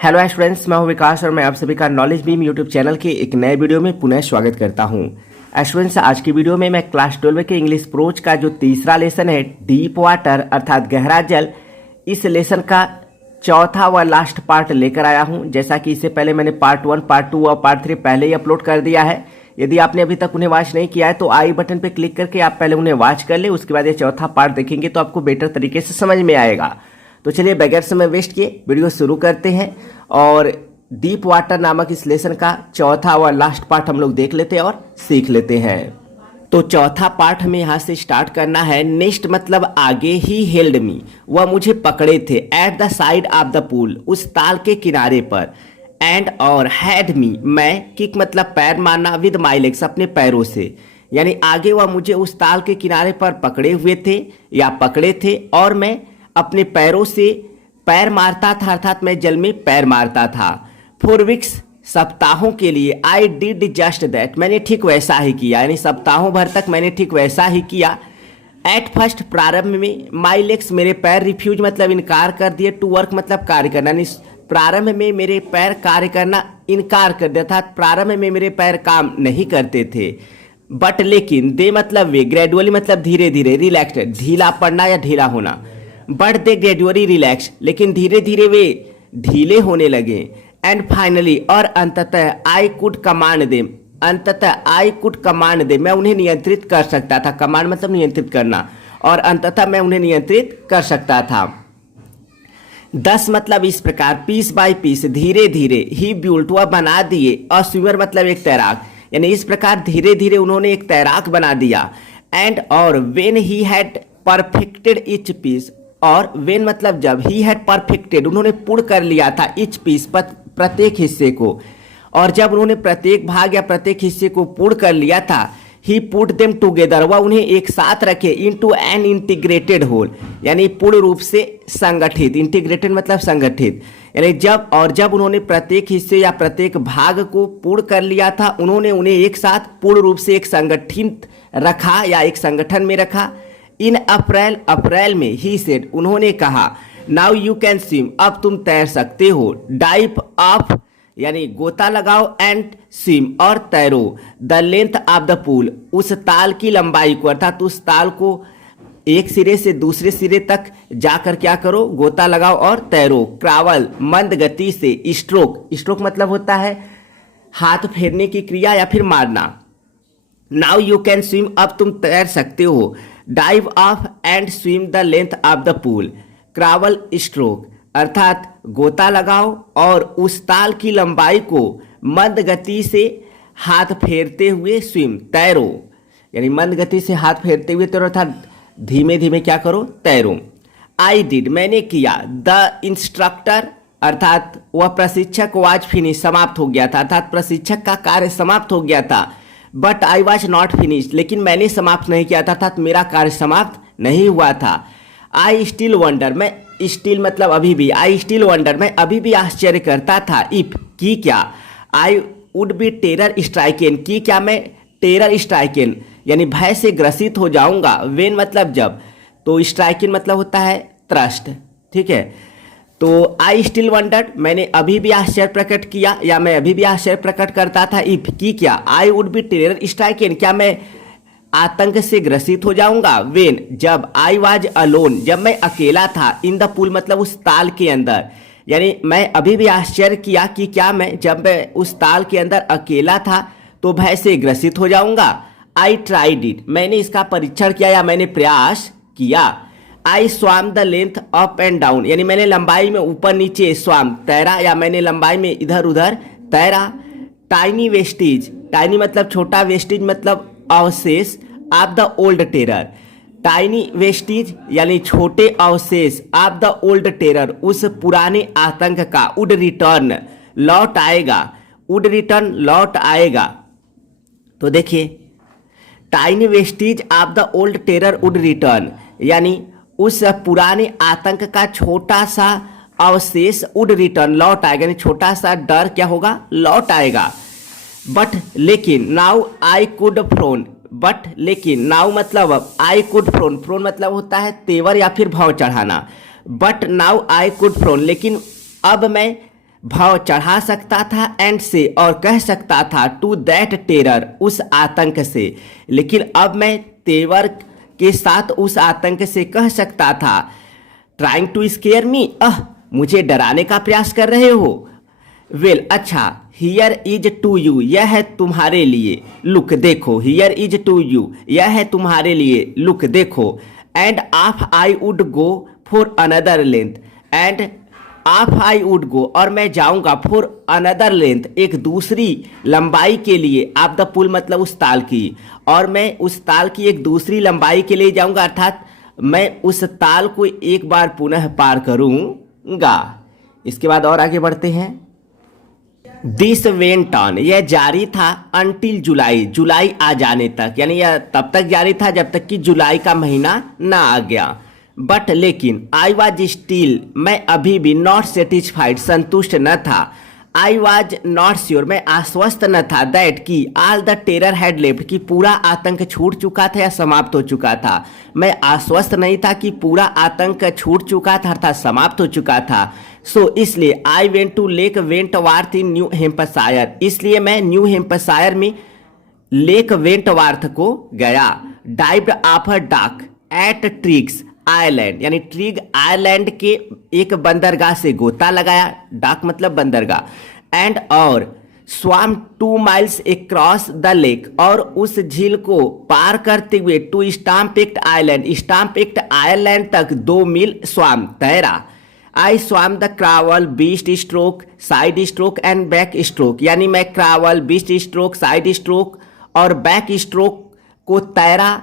Hello students, मैं हूं विकास और मैं आप सभी का नॉलेज बीम यूट्यूब चैनल के एक नए वीडियो में पुनः स्वागत करता हूं। स्टूडेंट्स, आज की वीडियो में मैं क्लास 12 के इंग्लिश प्रोच का जो तीसरा लेसन है डीप वाटर अर्थात गहरा जल, इस लेसन का चौथा व लास्ट पार्ट लेकर आया हूं। जैसा कि इससे पहले मैंने पार्ट 1, पार्ट 2 और पार्ट 3 पहले ही अपलोड कर दिया है। यदि आपने अभी तक उन्हें वॉच नहीं किया है तो आई बटन पर क्लिक करके आप पहले उन्हें वॉच कर ले, उसके बाद ये चौथा पार्ट देखेंगे तो आपको बेटर तरीके से समझ में आएगा। तो चलिए बगैर समय वेस्ट किए वीडियो शुरू करते हैं और डीप वाटर नामक इस लेसन का चौथा व लास्ट पार्ट हम लोग देख लेते हैं और सीख लेते हैं। तो चौथा पार्ट हमें यहाँ से स्टार्ट करना है। नेक्स्ट मतलब आगे ही हेल्ड मी, वह मुझे पकड़े थे at the side of the pool, उस ताल के किनारे पर। एंड और हैड मी, मैं किक मतलब पैर मारना, विद माई लेग्स अपने पैरों से, यानी आगे वह मुझे उस ताल के किनारे पर पकड़े हुए थे या पकड़े थे और मैं अपने पैरों से पैर मारता था अर्थात मैं जल में पैर मारता था। फॉर वीक्स, सप्ताहों के लिए। आई डिड जस्ट दैट, मैंने ठीक वैसा ही किया, यानी सप्ताहों भर तक मैंने ठीक वैसा ही किया। एट फर्स्ट, प्रारंभ में। माई लेग्स, मेरे पैर। रिफ्यूज मतलब इनकार कर दिए। टू वर्क मतलब कार्य करना, यानी प्रारंभ में मेरे पैर कार्य करना इनकार कर दिया था, प्रारंभ में मेरे पैर काम नहीं करते थे। बट लेकिन, दे मतलब वे। ग्रेजुअली मतलब धीरे धीरे। रिलैक्स्ड, ढीला पड़ना या ढीला होना। बट दे ग्रेजुअली रिलैक्स, लेकिन धीरे धीरे वे ढीले होने लगे। एंड फाइनली, और अंततः। आई कुड कमांड देम, अंततः आई कुड कमांड देम, मैं उन्हें नियंत्रित कर सकता था। कमांड मतलब नियंत्रित करना, और अंततः मैं उन्हें नियंत्रित कर सकता था। 10 मतलब इस प्रकार। पीस बाय पीस, धीरे धीरे। ही ब्यूल्ट, वह बना दिए। और स्विमर मतलब एक तैराक, यानी इस प्रकार धीरे धीरे उन्होंने एक तैराक बना दिया। एंड और when he had perfected each piece, और वेन मतलब जब। ही हैड परफेक्टेड, उन्होंने पूर्ण कर लिया था। ईच पीस, प्रत्येक हिस्से को। और जब उन्होंने प्रत्येक भाग या प्रत्येक हिस्से को पूर्ण कर लिया था, ही पुट देम टुगेदर, वह उन्हें एक साथ रखे। इनटू एन इंटीग्रेटेड होल, यानी पूर्ण रूप से संगठित। इंटीग्रेटेड मतलब संगठित, यानी जब उन्होंने प्रत्येक हिस्से या प्रत्येक भाग को पूर्ण कर लिया था, उन्होंने उन्हें एक साथ पूर्ण रूप से एक संगठित रखा या एक संगठन में रखा। इन अप्रैल में। ही सेड, उन्होंने कहा। नाउ यू कैन स्विम, अब तुम तैर सकते हो। डाइव ऑफ, यानी गोता लगाओ। एंड स्विम, और तैरो। The length of the pool, उस ताल की लंबाई को, अर्थात उस ताल को एक सिरे से दूसरे सिरे तक जाकर क्या करो, गोता लगाओ और तैरो। क्रावल, मंद गति से। स्ट्रोक मतलब होता है हाथ फेरने की क्रिया या फिर मारना। नाउ यू कैन स्विम, अब तुम तैर सकते हो। Dive off and swim the length of the pool. Crawl, stroke, अर्थात गोता लगाओ और उस ताल की लंबाई को मंद गति से हाथ फेरते हुए स्विम, तैरो, यानी मंद गति से हाथ फेरते हुए तैरो अर्थात धीमे धीमे क्या करो, तैरो। आई डिड, मैंने किया। द इंस्ट्रक्टर, अर्थात वह प्रशिक्षक। वाज फिनिश, समाप्त हो गया था, अर्थात प्रशिक्षक का कार्य समाप्त हो गया था। But I was not finish, लेकिन मैंने समाप्त नहीं किया था, अर्थात मेरा कार्य समाप्त नहीं हुआ था। आई स्टिल वंडर, मैं स्टिल मतलब अभी भी। आई स्टिल वंडर, मैं अभी भी आश्चर्य करता था। इफ, की क्या। I would be terror stricken, की क्या मैं टेरर स्ट्राइकन यानी भय से ग्रसित हो जाऊंगा। वेन मतलब जब, तो स्ट्राइकन मतलब होता है त्रस्त, ठीक है। तो आई स्टिल वंडर्ड, मैंने अभी भी आश्चर्य प्रकट किया या मैं अभी भी आश्चर्य प्रकट करता था। इफ, की क्या। I would be terror stricken, क्या मैं आतंक से ग्रसित हो जाऊंगा। वेन, जब। आई वाज अलोन, जब मैं अकेला था। इन द पूल मतलब उस ताल के अंदर, यानी मैं अभी भी आश्चर्य किया कि क्या मैं जब मैं उस ताल के अंदर अकेला था तो भय से ग्रसित हो जाऊंगा। आई ट्राइड इट, मैंने इसका परीक्षण किया या मैंने प्रयास किया। I swam the length up and down, यानी मैंने लंबाई में ऊपर नीचे स्वाम तैरा या मैंने लंबाई में इधर उधर तैरा। टाइनी वेस्टेज, टाइनी मतलब छोटा, वेस्टेज मतलब अवशेष। Of the old terror, tiny wastage यानी छोटे अवशेष। ऑफ द ओल्ड टेरर, उस पुराने आतंक का। वुड रिटर्न, लौट आएगा। वुड रिटर्न, लौट आएगा। तो देखिए, tiny wastage of the old terror would return, यानी उस पुराने आतंक का छोटा सा अवशेष वुड रिटर्न, लौट आएगा, यानी छोटा सा डर क्या होगा, लौट आएगा। बट लेकिन, now I could prone, but लेकिन, नाउ मतलब आई कुड फ्रोन, फ्रोन मतलब होता है तेवर या फिर भाव चढ़ाना। But now I could prone, लेकिन अब मैं भाव चढ़ा सकता था एंड से और कह सकता था टू दैट टेरर उस आतंक से, लेकिन अब मैं तेवर के साथ उस आतंक से कह सकता था ट्राइंग टू स्केयर मी, मुझे डराने का प्रयास कर रहे हो। वेल अच्छा, हियर इज टू यू, यह है तुम्हारे लिए, लुक देखो, हियर इज टू यू, यह है तुम्हारे लिए, लुक देखो, end of I would go for another length, end of I would go और मैं जाऊंगा फॉर अनदर लेंथ एक दूसरी लंबाई के लिए, आप द पुल मतलब उस ताल की, और मैं उस ताल की एक दूसरी लंबाई के लिए जाऊंगा, अर्थात मैं उस ताल को एक बार पुनः पार करूंगा। इसके बाद और आगे बढ़ते हैं। दिस वेंट ऑन, यह जारी था अंटिल जुलाई, जुलाई आ जाने तक, यानी यह तब तक जारी था जब तक कि जुलाई का महीना ना आ गया। बट लेकिन आई वॉज स्टिल, मैं अभी भी नॉट सेटिस्फाइड, संतुष्ट न था। आई वॉज नॉट श्योर, मैं आश्वस्त न था, दैट कि all the terror had left, कि पूरा आतंक छूट चुका था या समाप्त हो चुका था। मैं आश्वस्त नहीं था कि पूरा आतंक छूट चुका था अर्थात समाप्त हो चुका था। सो इसलिए I went to Lake Wentworth in New Hampshire, इसलिए मैं न्यू हेम्पशायर में लेक वेंट वार्थ को गया। Dived off dock at Triggs Island, यानी ट्रिग आइलैंड के एक बंदरगाह से गोता लगाया, डाक मतलब बंदरगाह, एंड और स्वाम 2 माइल्स अक्रॉस द लेक, और उस झील को पार करते हुए टू स्टाम्पेक्ट आइलैंड, स्टाम्पेक्ट आइलैंड तक 2 मील स्वाम तैरा। I swam the crawl breast stroke side stroke and back stroke, यानी मैं crawl breast stroke side stroke और बैक स्ट्रोक को तैरा।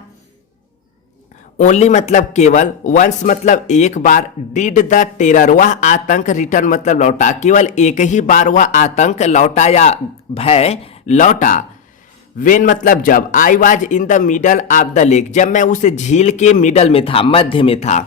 ओनली मतलब केवल, वंस मतलब एक बार, डिड द टेरर वह आतंक, रिटर्न मतलब लौटा, केवल एक ही बार वह आतंक लौटा या भय लौटा। वेन मतलब जब, I was in the middle of the lake, जब मैं उस झील के मिडल में था, मध्य में था।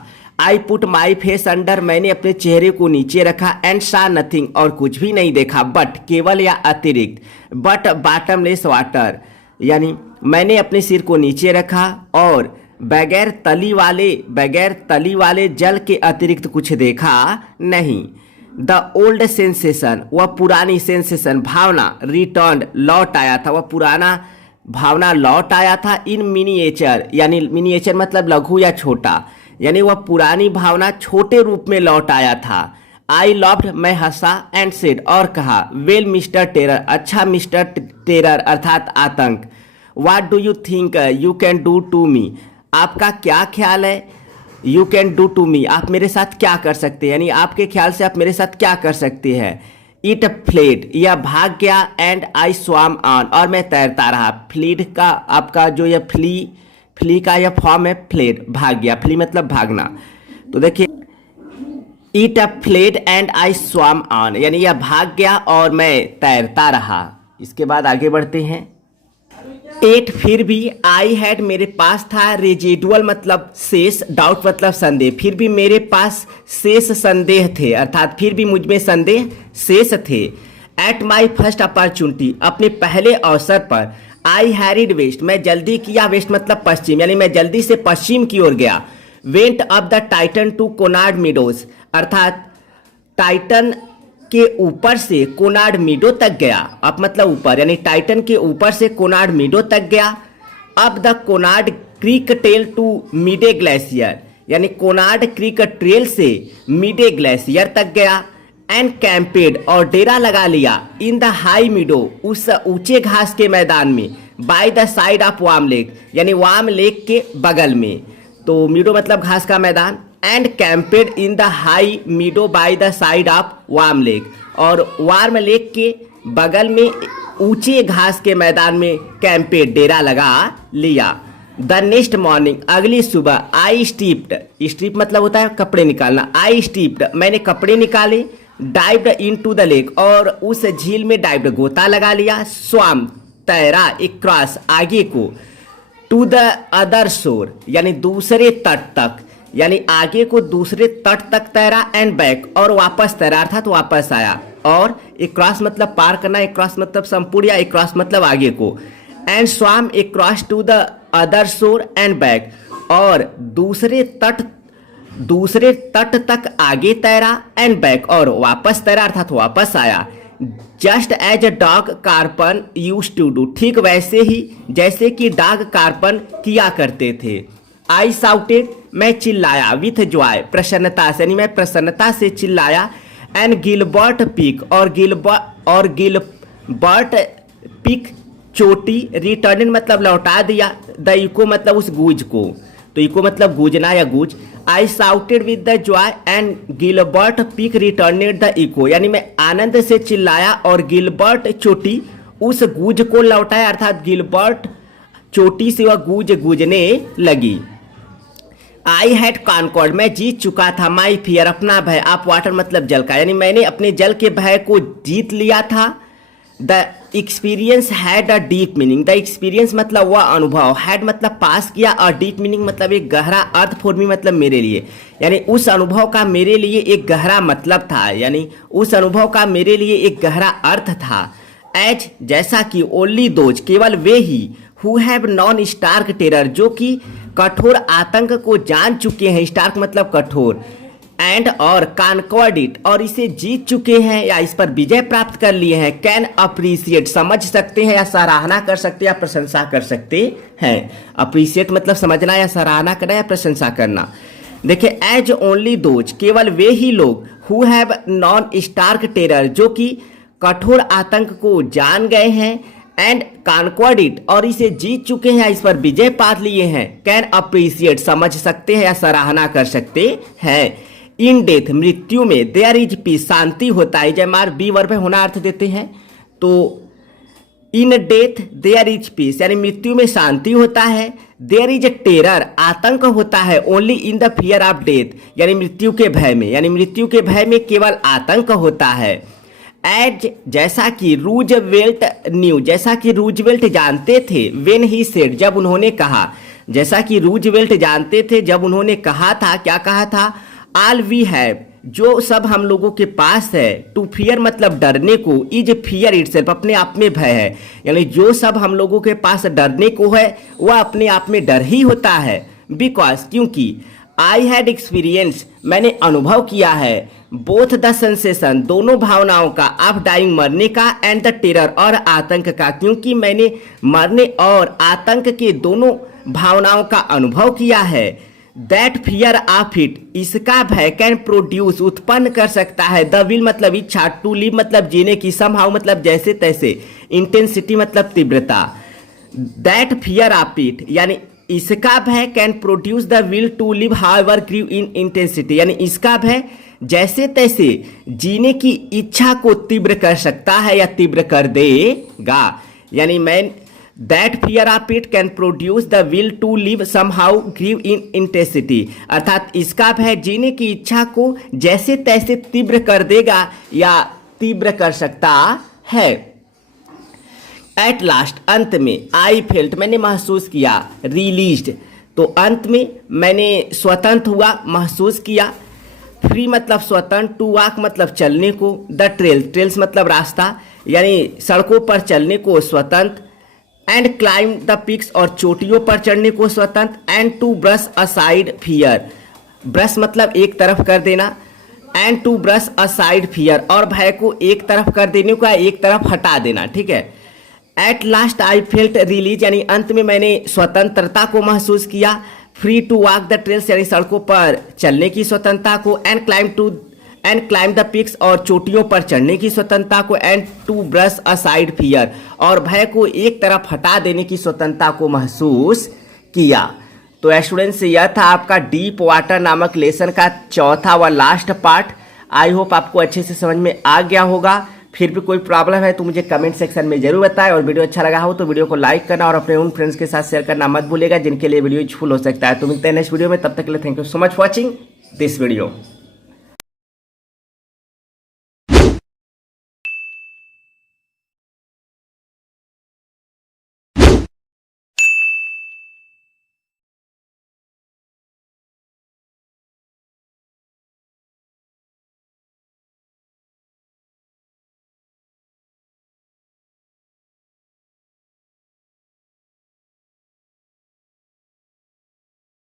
I put my face under, मैंने अपने चेहरे को नीचे रखा, एंड सा नथिंग और कुछ भी नहीं देखा, बट केवल या अतिरिक्त, बट बॉटमलेस वाटर, यानी मैंने अपने सिर को नीचे रखा और बगैर तली वाले जल के अतिरिक्त कुछ देखा नहीं। द ओल्ड सेंसेशन, वह पुरानी सेंसेशन भावना, रिटर्न लौट आया था, वह पुराना भावना लौट आया था। इन मिनिएचर, यानी मिनिएचर मतलब लघु या छोटा, यानी वह पुरानी भावना छोटे रूप में लौट आया था। आई लव्ड, मैं हंसा, एंड सेड और कहा, वेल मिस्टर टेरर, अच्छा मिस्टर टेरर अर्थात आतंक, what do you think you can do to me, आपका क्या ख्याल है, you can do to me, आप मेरे साथ क्या कर सकते हैं, यानी आपके ख्याल से आप मेरे साथ क्या कर सकते हैं। इट फ्लेड, यह भाग गया, एंड आई स्वाम ऑन, और मैं तैरता रहा। फ्लीड का आपका जो यह फ्ली का यह फॉर्म है फ्लेड, भाग गया, फ्ली मतलब भागना। तो देखिए इट फ्लेड एंड आई स्वाम ऑन, यानी यह भाग गया और मैं तैरता रहा। इसके बाद आगे बढ़ते हैं। 8 फिर भी, आई हैड मेरे पास था, रेजिडुअल मतलब शेष, डाउट मतलब संदेह, फिर भी मेरे पास शेष संदेह थे, अर्थात फिर भी मुझ में संदेह शेष थे। एट माई फर्स्ट अपॉर्चुनिटी, अपने पहले अवसर पर। आई हैरिड वेस्ट, मैं जल्दी किया, वेस्ट मतलब पश्चिम, यानी मैं जल्दी से पश्चिम की ओर गया। Went up the Titan to Conard Meadows, अर्थात टाइटन के ऊपर से कोनार्ड मीडो तक गया, अब मतलब ऊपर, यानी टाइटन के ऊपर से कोनार्ड मीडो तक गया। अब the Conard Creek trail to Meade Glacier, यानी कोनार्ड क्रीक ट्रेल से मिडे ग्लेशियर तक गया। एंड कैंपेड, और डेरा लगा लिया। इन द हाई मीडो, उस ऊंचे घास के मैदान में। By the side of warm lake, यानी वार्म लेक के बगल में, तो मीडो मतलब घास का मैदान। And camped in the high meadow by the side of warm lake, और वार्म लेक के बगल में ऊंचे घास के मैदान में कैंपेड डेरा लगा लिया। द नेक्स्ट मॉर्निंग, अगली सुबह। आई स्टीप्ड, स्टीप मतलब होता है कपड़े निकालना। आई स्टीप्ड, मैंने कपड़े निकाले। Dived into the lake, और उस झील में डाइव्ड गोता लगा लिया। स्वाम तैरा, एक क्रॉस आगे को। टू द अदर शोर, यानी दूसरे तट तक, यानी आगे को दूसरे तट तक तैरा। एंड बैक, और वापस तैरा अर्थात वापस आया। और एक क्रॉस मतलब पार करना, एक क्रॉस मतलब संपूर्ण, या एक क्रॉस मतलब आगे को। And swam across to the other shore and back, और दूसरे तट दूसरे तट तक आगे तैरा एंड बैक और वापस तैरा अर्थात वापस आया। जस्ट एज अ डॉग कार्पन यूज टू डू, ठीक वैसे ही जैसे कि डॉग कार्पन किया करते थे। आई साउटेड, मैं चिल्लाया, विथ जॉय, प्रसन्नता से, यानी मैं प्रसन्नता से चिल्लाया। एंड गिलबर्ट पिक और गिलबर्ट पिक चोटी, रिटर्न मतलब लौटा दिया, द इको मतलब उस गूंज को, तो इको मतलब गूंजना या गूंज। I shouted with the joy and Gilbert Peak returned the echo, यानी मैं आनंद से चिल्लाया और गिलबर्ट चोटी उस गूंज को लौटाया, अर्थात गिलबर्ट चोटी से वह गूंज गूंजने लगी। आई हैड कॉन्कॉर्ड, मैं जीत चुका था, माई फियर, अपना भय, आप वाटर मतलब जल का, यानी मैंने अपने जल के भय को जीत लिया था। The experience had a deep meaning, the experience मतलब वह अनुभव, हैड मतलब पास किया और डीप मीनिंग मतलब एक गहरा अर्थ फॉर मी मतलब मेरे लिए, यानी उस अनुभव का मेरे लिए एक गहरा मतलब था, यानी उस अनुभव का मेरे लिए एक गहरा अर्थ था। एज जैसा कि ओनली दोज केवल वे ही, who have known stark terror जो कि कठोर आतंक को जान चुके हैं, स्टार्क मतलब कठोर, एंड और कॉन्कर्ड इट और इसे जीत चुके हैं या इस पर विजय प्राप्त कर लिए हैं, कैन अप्रिशिएट समझ सकते हैं या सराहना कर सकते हैं या प्रशंसा कर सकते हैं। अप्रिशिएट मतलब समझना या सराहना करना या प्रशंसा करना। देखिए एज ओनली दोज केवल वे ही लोग, who have known stark terror जो कि कठोर आतंक को जान गए हैं, एंड कॉन्कर्ड इट और इसे जीत चुके हैं, इस पर विजय पा लिए हैं, कैन अप्रिशिएट समझ सकते हैं या सराहना कर सकते हैं। इन डेथ मृत्यु में, देयर इज पीस शांति होता है, जयमार बी वर्ब होना अर्थ देते हैं, तो in death there is peace यानी मृत्यु में शांति होता है। देयर इज टेरर आतंक होता है, only in the fear of death यानी मृत्यु के भय में, यानी मृत्यु के भय में केवल आतंक होता है। एज जैसा कि रूजवेल्ट न्यू, जैसा कि रूजवेल्ट जानते थे, व्हेन ही सेड जब उन्होंने कहा, जैसा कि रूजवेल्ट जानते थे जब उन्होंने कहा था, क्या कहा था, ऑल वी हैव जो सब हम लोगों के पास है, टू फियर मतलब डरने को, इज फियर इटसेल्फ अपने आप में भय है, यानी जो सब हम लोगों के पास डरने को है वह अपने आप में डर ही होता है। बिकॉज क्योंकि आई हैड एक्सपीरियंस मैंने अनुभव किया है, बोथ द सेंसेशन दोनों भावनाओं का, ऑफ डाइंग मरने का, एंड द टेरर और आतंक का, क्योंकि मैंने मरने और आतंक के दोनों भावनाओं का अनुभव किया है। दैट फियर ऑफ इट इसका भय, कैन प्रोड्यूस उत्पन्न कर सकता है, द विल मतलब इच्छा, टू लिव मतलब जीने की, समहाउ मतलब जैसे तैसे, इंटेंसिटी मतलब तीव्रता। दैट फियर ऑफ इट यानी इसका भय, can produce the will to live however grave in intensity, यानी इसका भय जैसे तैसे जीने की इच्छा को तीव्र कर सकता है या तीव्र कर देगा, यानी मैं that fear of it can produce the will to live somehow grave in intensity, अर्थात इसका भय जीने की इच्छा को जैसे तैसे तीव्र कर देगा या तीव्र कर सकता है। एट लास्ट अंत में, आई फेल्ट मैंने महसूस किया, रिलीज्ड तो अंत में मैंने स्वतंत्र हुआ महसूस किया, फ्री मतलब स्वतंत्र, टू वॉक मतलब चलने को, द ट्रेल्स मतलब रास्ता यानी सड़कों पर चलने को स्वतंत्र, एंड क्लाइम द पिक्स और चोटियों पर चढ़ने को स्वतंत्र, and to brush aside fear brush मतलब एक तरफ कर देना, and to brush aside fear और भय को एक तरफ कर देने को एक तरफ हटा देना, ठीक है। At last I felt release यानी अंत में मैंने स्वतंत्रता को महसूस किया, free to walk the trails यानी सड़कों पर चलने की स्वतंत्रता को, एंड क्लाइम द पिक्स और चोटियों पर चढ़ने की स्वतंत्रता को, and to brush aside fear और भय को एक तरफ हटा देने की स्वतंत्रता को महसूस किया। तो स्टूडेंट्स यह था आपका डीप वाटर नामक लेसन का चौथा व लास्ट पार्ट। आई होप आपको अच्छे से समझ में आ गया होगा। फिर भी कोई प्रॉब्लम है तो मुझे कमेंट सेक्शन में जरूर बताएं, और वीडियो अच्छा लगा हो तो वीडियो को लाइक करना और अपने उन फ्रेंड्स के साथ शेयर करना मत भूलिएगा जिनके लिए वीडियो यूजफुल हो सकता है। तो मिलते हैं नेक्स्ट वीडियो में, तब तक के लिए thank you so much for watching this video.